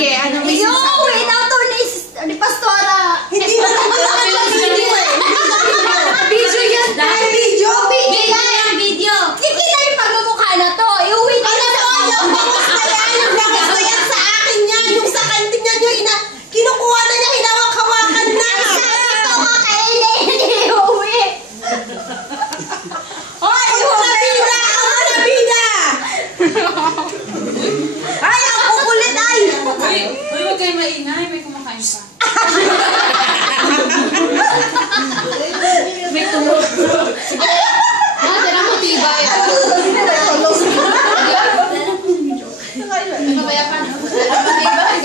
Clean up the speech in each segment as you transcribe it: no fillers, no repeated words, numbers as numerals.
Sige, ano mo Yo, wait na to ni Pastora. Hindi na video eh. Video yan. Video? Video. Kikita yung pagmumukha na to. Iuwi na Ano to? Yung bangus na yan. Yung bangus na yan sa akin yan. Yung sa kantin yan. Yung kinukuha na niya. Hinawak-hawakan na. ito ka kailin. Iuwi. Hoy! Ako na bida! Ako na bida! Ay, ang kukulit ay! Uy, huwag kayo maingay. May kumakain pa. May tulog. Tira mo tibay. Kabayapan. Matibay.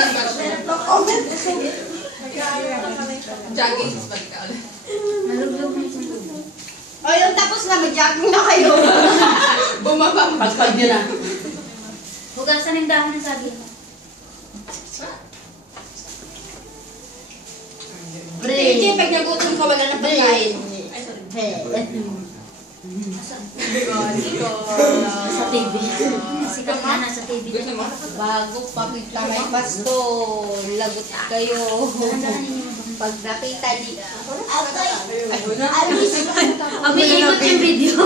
Jogging. Balik ka ulit. O yung tapos na, mag-jogging na kayo. Bumaba. Pagpag nyo na. Hugasan yung dahon ng saging. Brain. Hindi, pag nagutom ka, wala na pagkain. Sa TV. Sikat na nasa TV. Bago papita may pasto, lagot kayo. Pag nakita di alis. Umiikot yung video.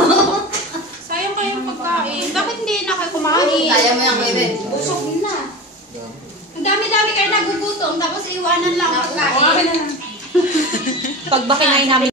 Sayang kayong pagkain. Bakit hindi na kayo kumain? Kaya mo yung kayo. Busog na. Ang dami-dami kayo nagugutom, tapos iwanan lang pagkain. Okay na lang. Pagbakinain namin.